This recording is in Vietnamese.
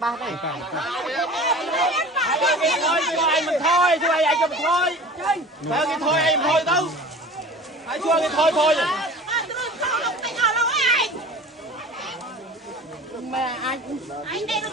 ba đây. Mình thôi, chú ai cho mình thôi. Phải cái thôi em thôi đâu. Hãy cho cái thôi. Mà anh đây nó